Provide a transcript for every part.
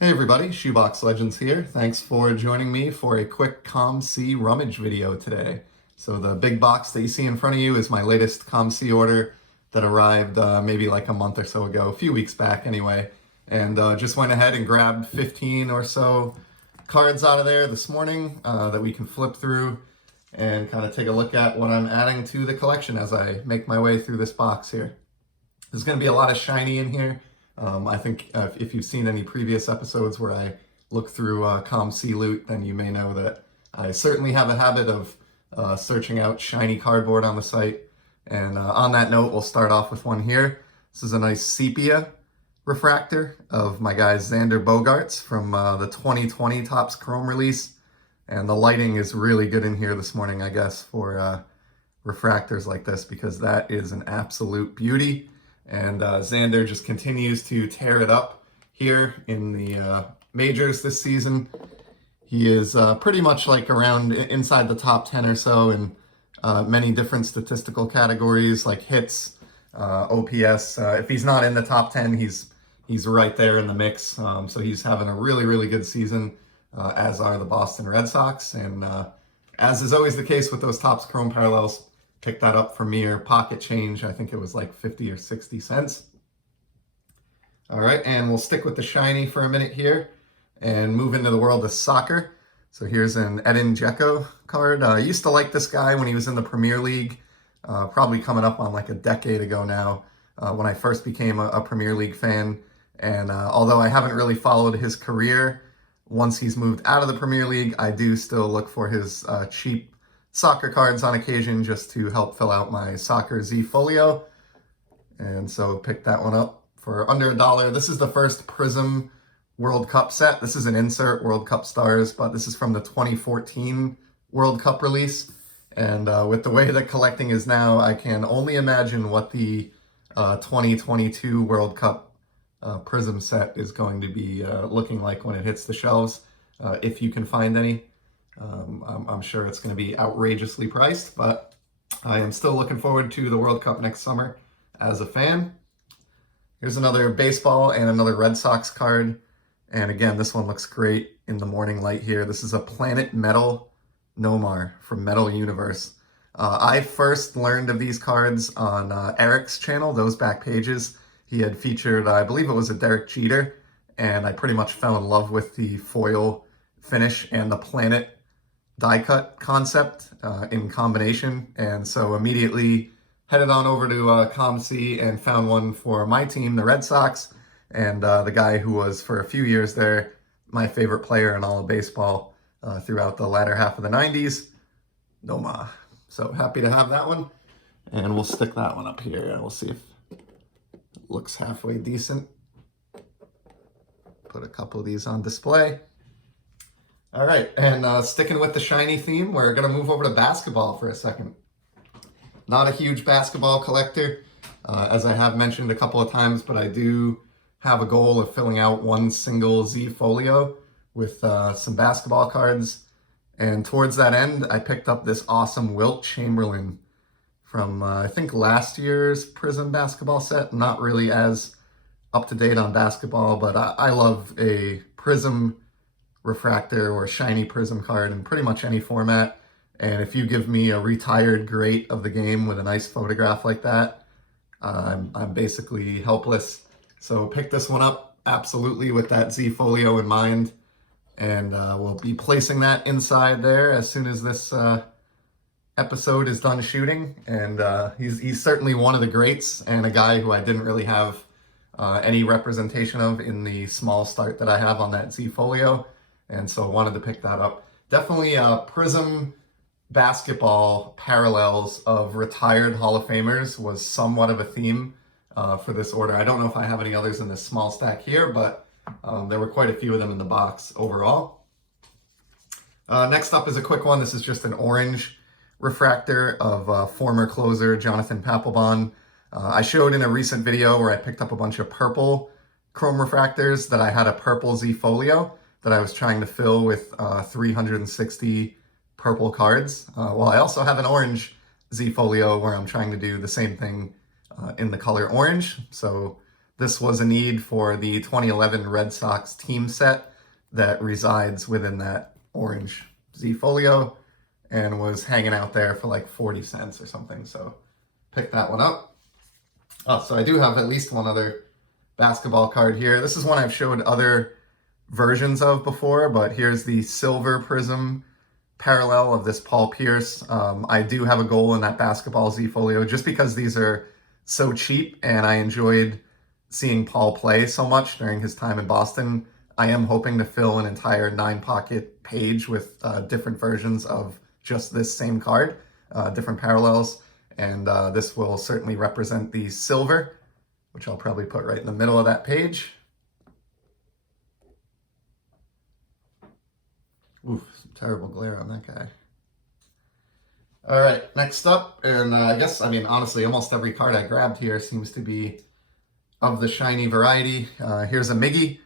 Hey everybody, Shoebox Legends here. Thanks for joining me for a quick COMC rummage video today. So the big box that you see in front of you is my latest COMC order that arrived maybe like a month or so ago, a few weeks back anyway. And just went ahead and grabbed 15 or so cards out of there this morning that we can flip through and kind of take a look at what I'm adding to the collection as I make my way through this box here. There's going to be a lot of shiny in here. I think if you've seen any previous episodes where I look through COMC loot, then you may know that I certainly have a habit of searching out shiny cardboard on the site. And on that note, we'll start off with one here. This is a nice sepia refractor of my guy Xander Bogaerts from the 2020 Topps Chrome release. And the lighting is really good in here this morning, I guess, for refractors like this, because that is an absolute beauty. And Xander just continues to tear it up here in the majors this season. He is pretty much like around inside the top 10 or so in many different statistical categories like hits, OPS. If he's not in the top 10, he's right there in the mix. So he's having a really, really good season, as are the Boston Red Sox. And as is always the case with those Topps Chrome parallels, picked that up for mere pocket change. I think it was like 50 or 60 cents. All right, and we'll stick with the shiny for a minute here and move into the world of soccer. So here's an Edin Dzeko card. I used to like this guy when he was in the Premier League, probably coming up on like a decade ago now, when I first became a Premier League fan. And although I haven't really followed his career, once he's moved out of the Premier League, I do still look for his cheap soccer cards on occasion just to help fill out my soccer Z folio. And so picked that one up for under $1. This is the first Prism World Cup set. This is an insert World Cup stars, but this is from the 2014 World Cup release. And with the way that collecting is now, I can only imagine what the 2022 World Cup Prism set is going to be looking like when it hits the shelves, if you can find any. I'm sure it's going to be outrageously priced, but I am still looking forward to the World Cup next summer as a fan. Here's another baseball and another Red Sox card. And again, this one looks great in the morning light here. This is a Planet Metal Nomar from Metal Universe. I first learned of these cards on Eric's channel, Those Back Pages. He had featured, I believe it was a Derek Jeter, and I pretty much fell in love with the foil finish and the planet die cut concept in combination, and so immediately headed on over to COMC and found one for my team, the Red Sox, and the guy who was for a few years there my favorite player in all of baseball throughout the latter half of the 90s, Nomar. So happy to have that one, and we'll stick that one up here and we'll see if it looks halfway decent. Put a couple of these on display. All right, and sticking with the shiny theme, we're going to move over to basketball for a second. Not a huge basketball collector, as I have mentioned a couple of times, but I do have a goal of filling out one single Z folio with some basketball cards. And towards that end, I picked up this awesome Wilt Chamberlain from, I think, last year's Prism basketball set. Not really as up-to-date on basketball, but I love a Prism refractor or shiny Prism card in pretty much any format. And if you give me a retired great of the game with a nice photograph like that, I'm basically helpless. So pick this one up absolutely with that Z folio in mind, and we'll be placing that inside there as soon as this episode is done shooting. And he's certainly one of the greats, and a guy who I didn't really have any representation of in the small start that I have on that Z folio. And so wanted to pick that up. Definitely Prism basketball parallels of retired Hall of Famers was somewhat of a theme for this order. I don't know if I have any others in this small stack here, but there were quite a few of them in the box overall. Next up is a quick one. This is just an orange refractor of former closer Jonathan Papelbon. I showed in a recent video where I picked up a bunch of purple chrome refractors that I had a purple Z folio that I was trying to fill with 360 purple cards. Well, I also have an orange Z folio where I'm trying to do the same thing in the color orange. So This was a need for the 2011 Red Sox team set that resides within that orange Z Folio and was hanging out there for like 40 cents or something. So picked that one up. Oh, so I do have at least one other basketball card here. This is one I've showed other versions of before, but here's the silver prism parallel of this Paul Pierce. I do have a goal in that basketball Z Folio just because these are so cheap and I enjoyed seeing Paul play so much during his time in Boston. I am hoping to fill an entire 9-pocket page with different versions of just this same card, different parallels. And this will certainly represent the silver, which I'll probably put right in the middle of that page. Oof, some terrible glare on that guy. All right, next up, and I guess, I mean, honestly, almost every card I grabbed here seems to be of the shiny variety. Here's a Miggy.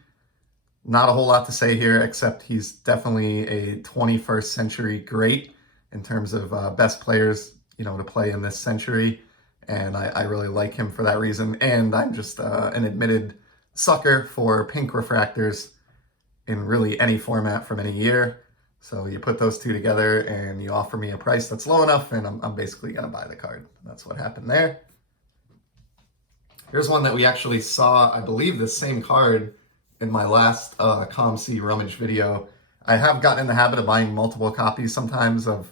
Not a whole lot to say here, except he's definitely a 21st century great in terms of best players, you know, to play in this century. And I really like him for that reason. And I'm just an admitted sucker for pink refractors in really any format from any year. So you put those two together and you offer me a price that's low enough and I'm basically gonna buy the card. That's what happened there. Here's one that we actually saw, I believe, the same card in my last COMC rummage video. I have gotten in the habit of buying multiple copies sometimes of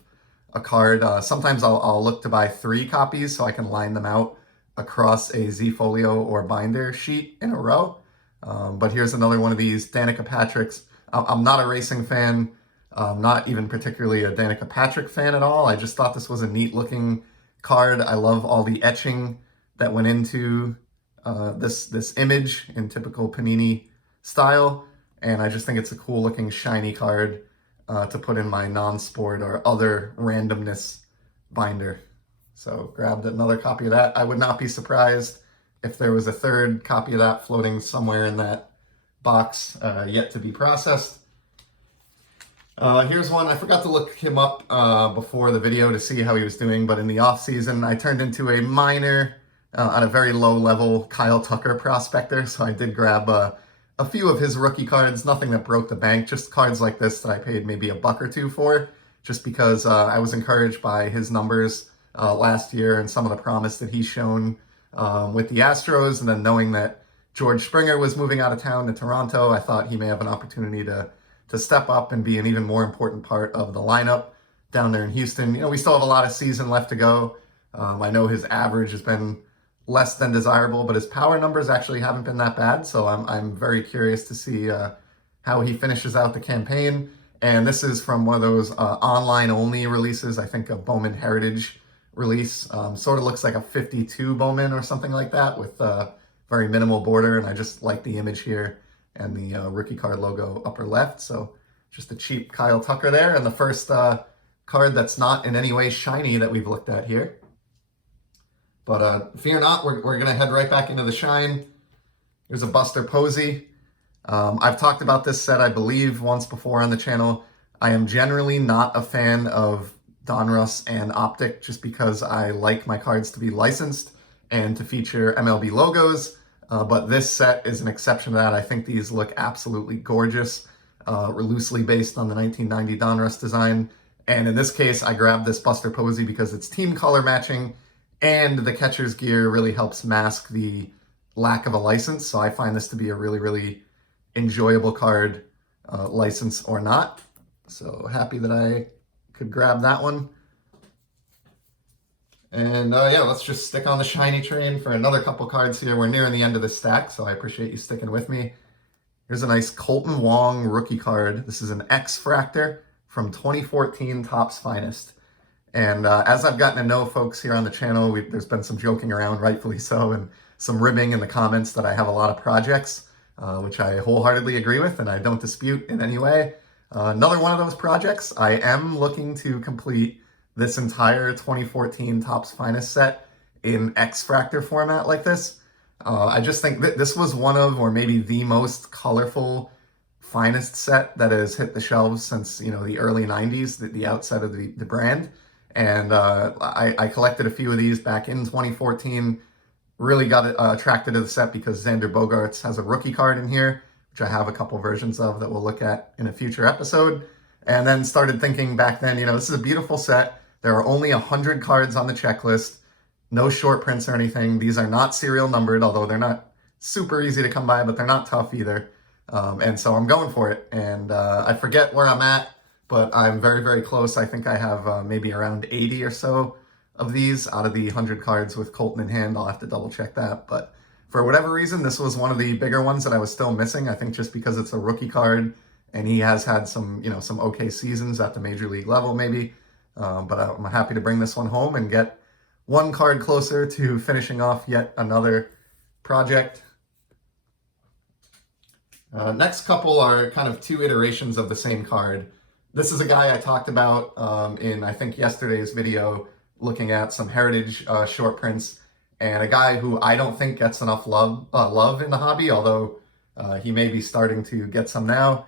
a card. Sometimes I'll look to buy 3 copies so I can line them out across a Z Folio or binder sheet in a row. But here's another one of these Danica Patrick's. I'm not a racing fan, not even particularly a Danica Patrick fan at all. I just thought this was a neat looking card. I love all the etching that went into this image in typical Panini style, and I just think it's a cool looking shiny card to put in my non-sport or other randomness binder. So grabbed another copy of that. I would not be surprised if there was a third copy of that floating somewhere in that box yet to be processed. Here's one. I forgot to look him up before the video to see how he was doing, but in the off season I turned into a minor on a very low level Kyle Tucker prospector, so I did grab a few of his rookie cards, nothing that broke the bank, just cards like this that I paid maybe $1 or $2 for, just because I was encouraged by his numbers last year and some of the promise that he's shown with the Astros, and then knowing that George Springer was moving out of town to Toronto, I thought he may have an opportunity to step up and be an even more important part of the lineup down there in Houston. You know, we still have a lot of season left to go. I know his average has been less than desirable, but his power numbers actually haven't been that bad. So I'm very curious to see how he finishes out the campaign. And this is from one of those online only releases, I think a Bowman Heritage release. Sort of looks like a 52 Bowman or something like that with very minimal border. And I just like the image here and the rookie card logo upper left. So just a cheap Kyle Tucker there. And the first card that's not in any way shiny that we've looked at here. But fear not, we're going to head right back into the shine. Here's a Buster Posey. I've talked about this set, I believe, once before on the channel. I am generally not a fan of Donruss and Optic just because I like my cards to be licensed and to feature MLB logos. But this set is an exception to that. I think these look absolutely gorgeous, loosely based on the 1990 Donruss design. And in this case, I grabbed this Buster Posey because it's team color matching, and the catcher's gear really helps mask the lack of a license. So I find this to be a really, really enjoyable card, license or not. So happy that I could grab that one. And yeah, let's just stick on the shiny train for another couple cards here. We're nearing the end of the stack, so I appreciate you sticking with me. Here's a nice Colton Wong rookie card. This is an X-Fractor from 2014 Topps Finest. And as I've gotten to know folks here on the channel, there's been some joking around, rightfully so, and some ribbing in the comments that I have a lot of projects, which I wholeheartedly agree with and I don't dispute in any way. Another one of those projects, I am looking to complete this entire 2014 Topps Finest set in X-Fractor format like this. I just think that this was one of, or maybe the most colorful Finest set that has hit the shelves since, you know, the early 90s, the outset of the brand. And I collected a few of these back in 2014, really got attracted to the set because Xander Bogaerts has a rookie card in here, which I have a couple versions of that we'll look at in a future episode. And then started thinking back then, this is a beautiful set. There are only 100 cards on the checklist, no short prints or anything. These are not serial numbered, although they're not super easy to come by, but they're not tough either. And so I'm going for it. And I forget where I'm at, but I'm very, very close. I think I have maybe around 80 or so of these out of the 100 cards with Colton in hand. I'll have to double check that. But for whatever reason, this was one of the bigger ones that I was still missing. I think just because it's a rookie card and he has had some, some okay seasons at the major league level maybe. But I'm happy to bring this one home and get one card closer to finishing off yet another project. Next couple are kind of two iterations of the same card. This is a guy I talked about in, I think, yesterday's video, looking at some heritage short prints, and a guy who I don't think gets enough love in the hobby, although he may be starting to get some now,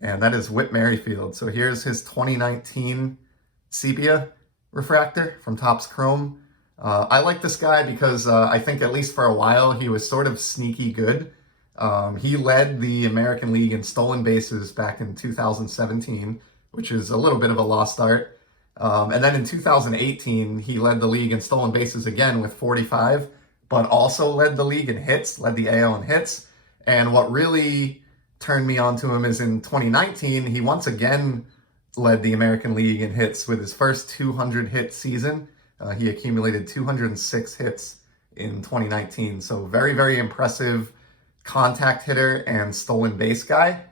and that is Whit Merrifield. So here's his 2019 sepia refractor from Topps Chrome. I like this guy because I think at least for a while he was sort of sneaky good. He led the American League in stolen bases back in 2017, which is a little bit of a lost art. And then in 2018, he led the league in stolen bases again with 45, but also led the league in hits, led the AL in hits. And what really turned me on to him is in 2019, he once again led the American League in hits with his first 200 hit season. He accumulated 206 hits in 2019. So very, very impressive contact hitter and stolen base guy.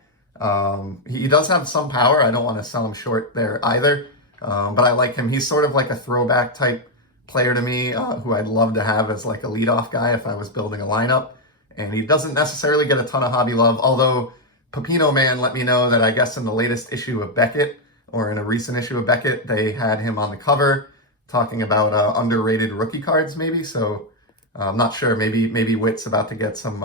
He does have some power. I don't want to sell him short there either. But I like him. He's sort of like a throwback type player to me, who I'd love to have as like a leadoff guy if I was building a lineup. And he doesn't necessarily get a ton of hobby love, although Pepino Man let me know that I guess in the latest issue of Beckett, or in a recent issue of Beckett, they had him on the cover talking about underrated rookie cards maybe. So I'm not sure. Maybe Whit's about to get some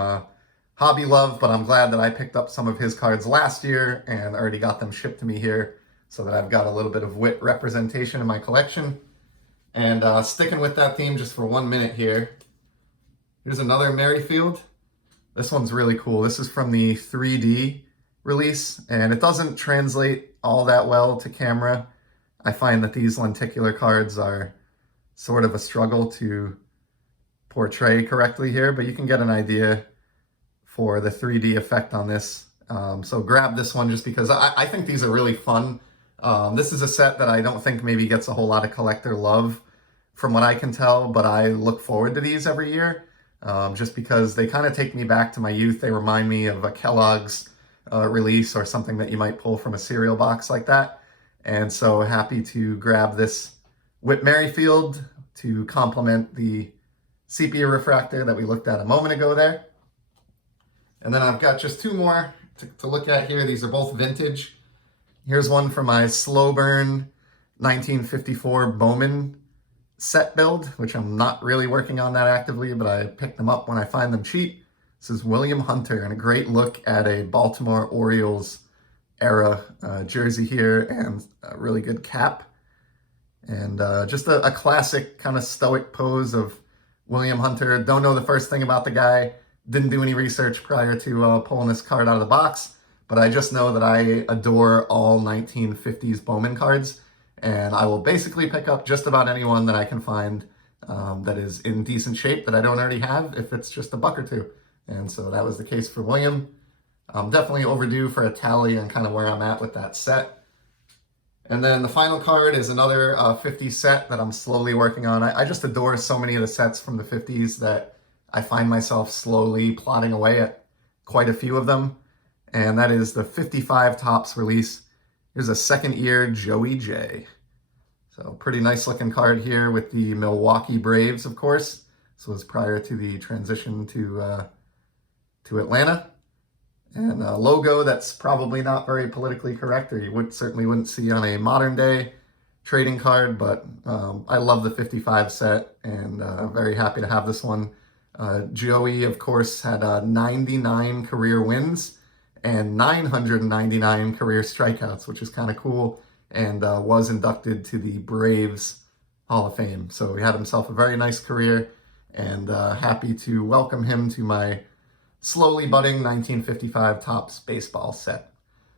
hobby love, but I'm glad that I picked up some of his cards last year and already got them shipped to me here, so that I've got a little bit of Whit representation in my collection. And sticking with that theme just for 1 minute here, here's another Merrifield. This one's really cool. This is from the 3D release, and it doesn't translate all that well to camera. I find that these lenticular cards are sort of a struggle to portray correctly here, but you can get an idea for the 3D effect on this. So grab this one just because I think these are really fun. This is a set that I don't think maybe gets a whole lot of collector love from what I can tell, but I look forward to these every year just because they kind of take me back to my youth. They remind me of a Kellogg's release or something that you might pull from a cereal box like that. And so happy to grab this Whit Merrifield to complement the sepia refractor that we looked at a moment ago there. And then I've got just two more to look at here. These are both vintage. Here's one from my slow burn 1954 Bowman set build, which I'm not really working on that actively, but I pick them up when I find them cheap. This is William Hunter, and a great look at a Baltimore Orioles era jersey here, and a really good cap. And just a classic kind of stoic pose of William Hunter. Don't know the first thing about the guy. Didn't do any research prior to pulling this card out of the box, but I just know that I adore all 1950s Bowman cards, and I will basically pick up just about anyone that I can find that is in decent shape that I don't already have, if it's just a buck or two. And so that was the case for William. I'm definitely overdue for a tally on kind of where I'm at with that set. And then the final card is another 50s set that I'm slowly working on. I just adore so many of the sets from the 50s that I find myself slowly plodding away at quite a few of them. And that is the 55 Topps release. Here's a second year Joey J. So pretty nice looking card here with the Milwaukee Braves, of course. This was prior to the transition to Atlanta. And a logo that's probably not very politically correct, or you certainly wouldn't see on a modern day trading card, but I love the 55 set, and very happy to have this one. Joey, of course, had 99 career wins and 999 career strikeouts, which is kind of cool, and was inducted to the Braves Hall of Fame. So he had himself a very nice career, and happy to welcome him to my slowly budding 1955 Topps baseball set.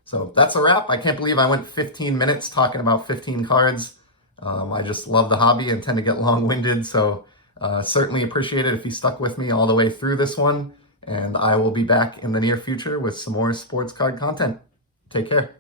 So that's a wrap. I can't believe I went 15 minutes talking about 15 cards. I just love the hobby and tend to get long-winded, so certainly appreciate it if you stuck with me all the way through this one, and I will be back in the near future with some more sports card content. Take care.